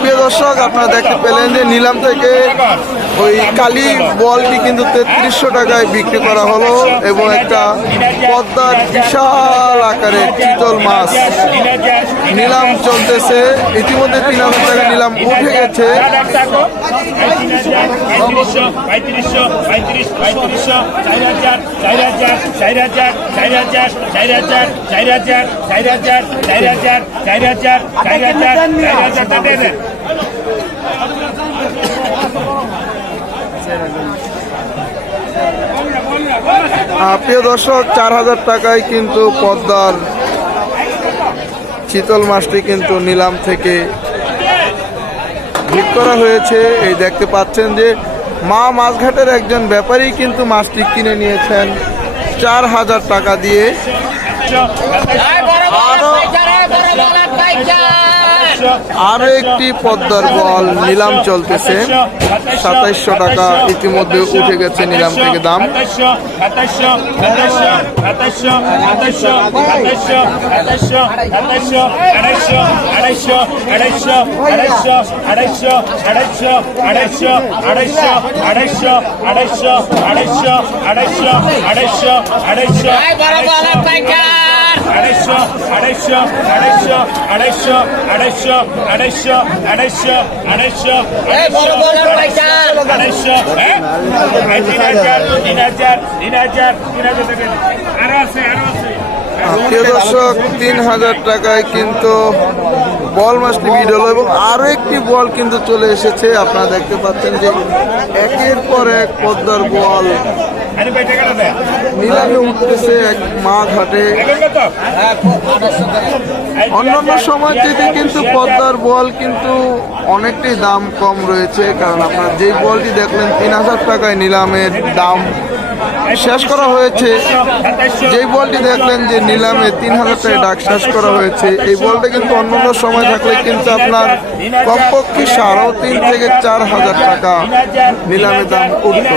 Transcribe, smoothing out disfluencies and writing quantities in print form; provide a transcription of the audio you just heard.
প্রিয় দর্শক, আপনারা দেখতে পেলেন যে নিলাম থেকে ওই কালি বলটি কিন্তু 3300 টাকায় বিক্রি করা হলো এবং একটা পদ্মার বিশাল আকারের চিতল মাছ নিলাম চলতেছে। ইতিমধ্যে 3000 টাকা নিলাম উঠে গেছে। প্রিয় দর্শক, 4000 টাকায় কিন্তু পদ্মার চিতল মাছটি কিন্তু নিলাম থেকে বিক্রি করা হয়েছে। এই দেখতে পাচ্ছেন যে মা মাছঘাটের একজন ব্যাপারী কিন্তু মাছটি কিনে নিয়েছেন 4000 টাকা দিয়ে। আরো একটি পদ্মার বল নিলাম চলতেছে, 2700 টাকা ইতিমধ্যে উঠে গেছে নিলাম থেকে দাম। প্রিয় দর্শক, 3000 টাকায় কিন্তু বল মাছটি বিক্রি হলো এবং আরো একটি বল কিন্তু চলে এসেছে। আপনারা দেখতে পাচ্ছেন যে একের পর এক পদ্মার বল নিলামে উঠতেছে এক মা ঘাটে। অন্যান্য সময় থেকে কিন্তু পদ্মার বল কিন্তু অনেকটাই দাম কম রয়েছে, কারণ আপনারা যেই বলটি দেখলেন 3000 টাকায় নিলামের দাম শেষ করা হয়েছে। যেই বলটি দেখলেন যে নিলামে 3000 টাকায় ডাক শেষ করা হয়েছে, এই বলটা কিন্তু অন্যান্য সময় থাকলে কিন্তু আপনার কমপক্ষে 3.5 থেকে 4000 টাকা নিলামে দাম উঠত।